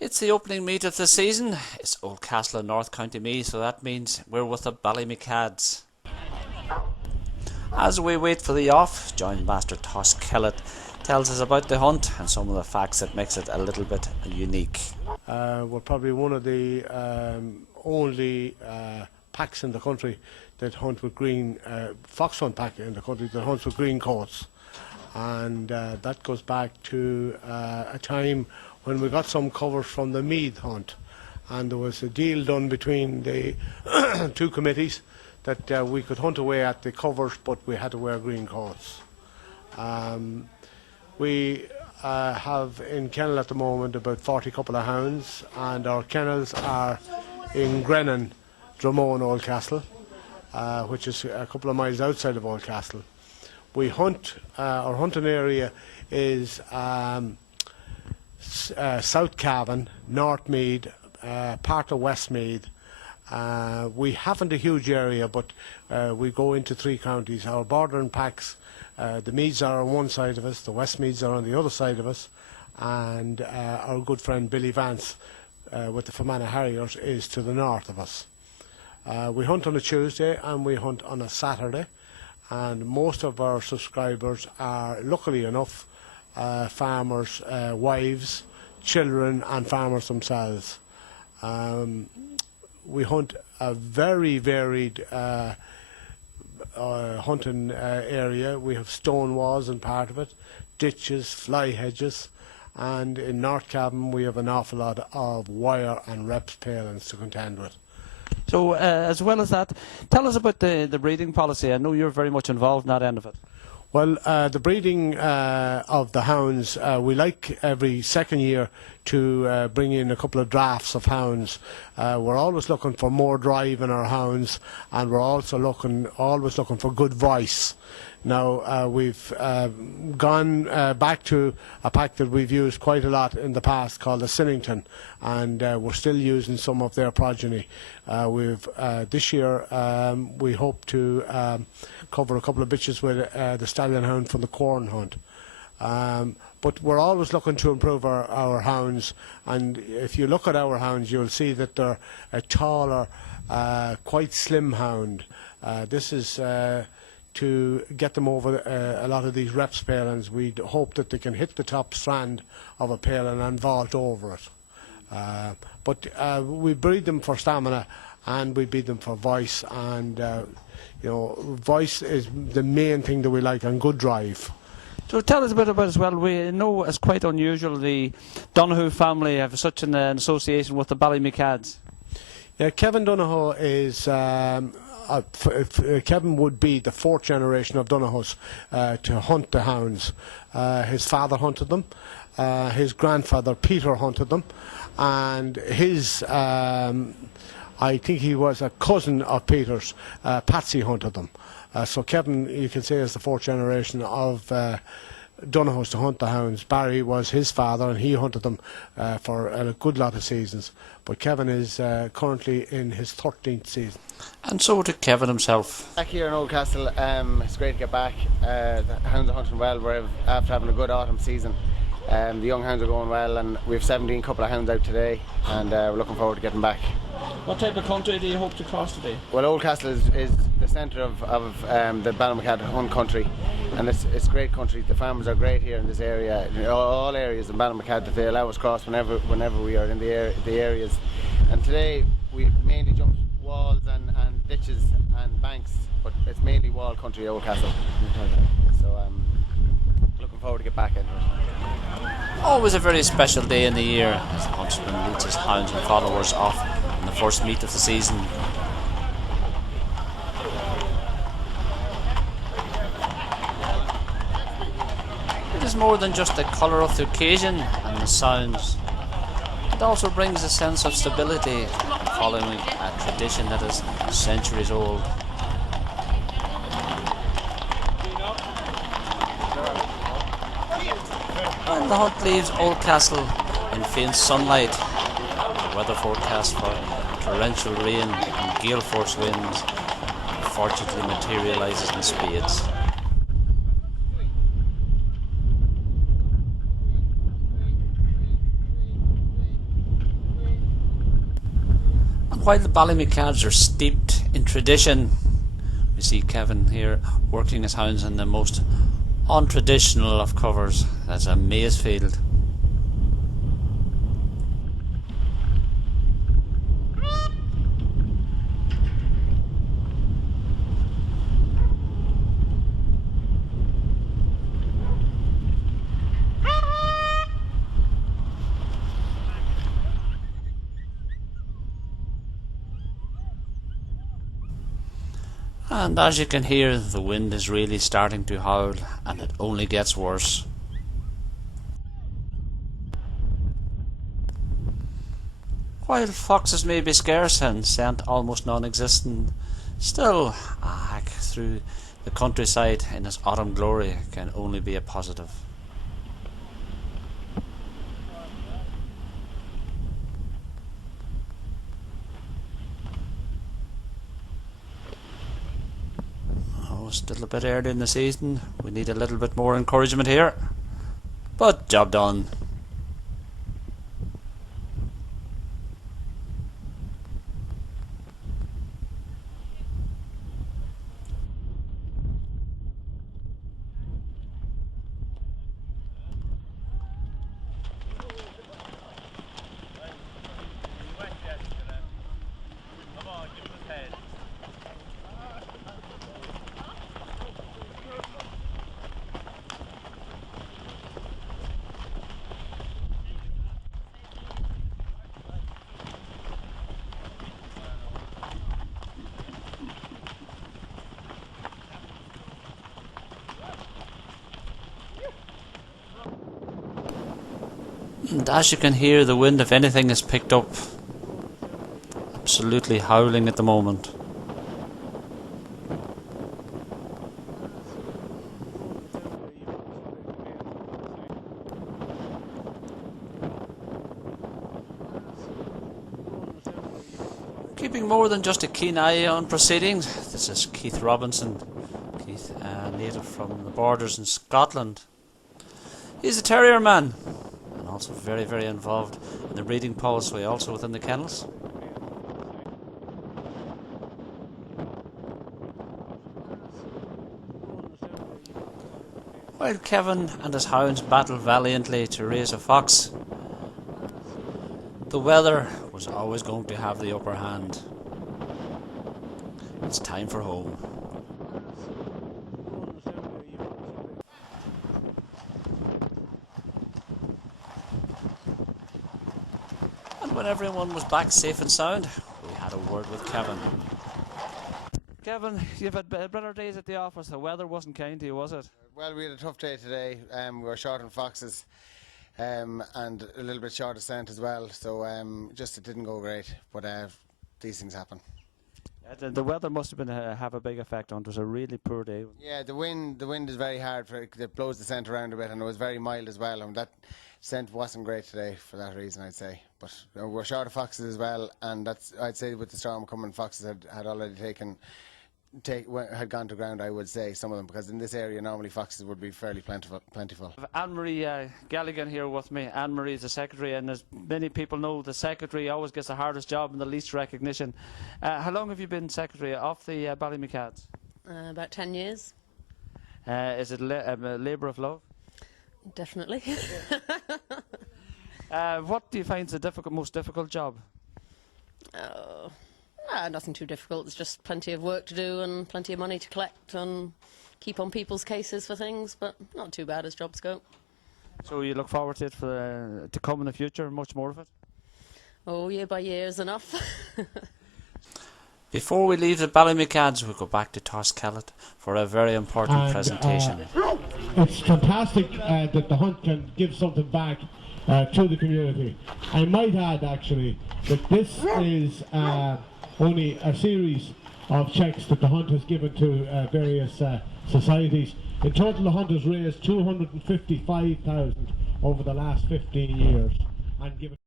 It's the opening meet of the season. It's Oldcastle in North County Meath, so that means we're with the Ballymacads. As we wait for the off, joint master Tosh Kellett tells us about the hunt and some of the facts that makes it a little bit unique. We're probably one of the only packs in the country that hunt with green, fox hunt pack in the country that hunts with green coats. And that goes back to a time when we got some covers from the Meath hunt, and there was a deal done between the two committees that we could hunt away at the covers, but we had to wear green coats. We have in kennel at the moment about 40 couple of hounds, and our kennels are in Grennan, Dromone, Oldcastle, which is a couple of miles outside of Oldcastle. We hunt, our hunting area is South Cavan, North Meath, part of West Meath. We haven't a huge area, but we go into three counties. Our bordering packs, the Meaths are on one side of us, the West Meaths are on the other side of us, and our good friend Billy Vance with the Fermanagh Harriers is to the north of us. We hunt on a Tuesday and we hunt on a Saturday, and most of our subscribers are, luckily enough, farmers' wives, children and farmers themselves. We hunt a very varied hunting area. We have stone walls in part of it, ditches, fly hedges, and in North Cavan we have an awful lot of wire and reps palings to contend with. So as well as that, tell us about the breeding policy. I know you're very much involved in that end of it. Well, the breeding of the hounds, we like every second year to bring in a couple of drafts of hounds. We're always looking for more drive in our hounds, and we're also always looking for good voice. Now, we've gone back to a pack that we've used quite a lot in the past called the Sillington, and we're still using some of their progeny. This year we hope to cover a couple of bitches with the stallion hound from the Corn hunt. But we're always looking to improve our hounds, and if you look at our hounds you'll see that they're a taller, quite slim hound. This is to get them over a lot of these reps palings. We'd hope that they can hit the top strand of a paling and vault over it. But we breed them for stamina and we breed them for voice, and voice is the main thing that we like, and good drive. So tell us a bit about as well. We know it's quite unusual the Donoghue family have such an association with the Ballymacads. Yeah, Kevin Donoghue is Kevin would be the fourth generation of Donoghues to hunt the hounds. His father hunted them, his grandfather Peter hunted them, and his I think he was a cousin of Peter's, Patsy hunted them. So Kevin, you can say, is the fourth generation of Donoghues to hunt the hounds. Barry was his father and he hunted them for a good lot of seasons. But Kevin is currently in his 13th season. And so did Kevin himself. Back here in Oldcastle, it's great to get back. The hounds are hunting well. We're after having a good autumn season. The young hounds are going well, and we have 17 couple of hounds out today, and we're looking forward to getting back. What type of country do you hope to cross today? Well, Oldcastle is the centre of the Ballymacad hunt country, and it's great country. The farmers are great here in this area, in all areas in Ballymacad, that they allow us cross whenever we are in the areas. And today we mainly jumped walls and ditches and banks, but it's mainly wall country, Oldcastle. So looking forward to get back into it. Always a very special day in the year as the huntsman leads his hounds and followers off in the first meet of the season. It is more than just the colour of the occasion and the sounds. It also brings a sense of stability, following a tradition that is centuries old. When the hunt leaves Oldcastle in faint sunlight, the weather forecast for torrential rain and gale force winds unfortunately materialises in spades. While the Ballymacads are steeped in tradition, we see Kevin here working his hounds in the most untraditional of covers. That's a maize field. And as you can hear, the wind is really starting to howl, and it only gets worse. While foxes may be scarce and scent almost non-existent, still a hike through the countryside in its autumn glory can only be a positive. Still a bit early in the season. We need a little bit more encouragement here, but job done. And as you can hear, the wind, if anything, is picked up. Absolutely howling at the moment. Keeping more than just a keen eye on proceedings, this is Keith Robinson. Keith, a native from the borders in Scotland. He's a terrier man, and also very, very involved in the breeding policy, also within the kennels. While Kevin and his hounds battle valiantly to raise a fox, the weather was always going to have the upper hand. It's time for home. And when everyone was back safe and sound, we had a word with Kevin. Kevin, you've had better days at the office. The weather wasn't kind to you, was it? Well, we had a tough day today. We were short on foxes and a little bit short of scent as well. So just it didn't go great. But these things happen. The weather must have been have a big effect on it. It was a really poor day. Yeah, the wind is very hard. It blows the scent around a bit, and it was very mild as well. And that scent wasn't great today for that reason, I'd say. But we're short of foxes as well, and that's, I'd say, with the storm coming, foxes had already had gone to ground, I would say, some of them, because in this area normally foxes would be fairly plentiful. Anne-Marie Galligan here with me. Anne-Marie is the secretary, and as many people know, the secretary always gets the hardest job and the least recognition. How long have you been secretary of the Ballymacads? About 10 years. Is it a labour of love? Definitely. What do you find is the most difficult job? Nothing too difficult. There's just plenty of work to do and plenty of money to collect and keep on people's cases for things, but not too bad as jobs go. So you look forward to it to come in the future, much more of it? Oh, year by year is enough. Before we leave the Ballymacads, we'll go back to Toskellet for a very important presentation. It's fantastic that the hunt can give something back to the community. I might add, actually, that this is only a series of cheques that the hunt has given to various societies. In total, the hunt has raised 255,000 over the last 15 years and given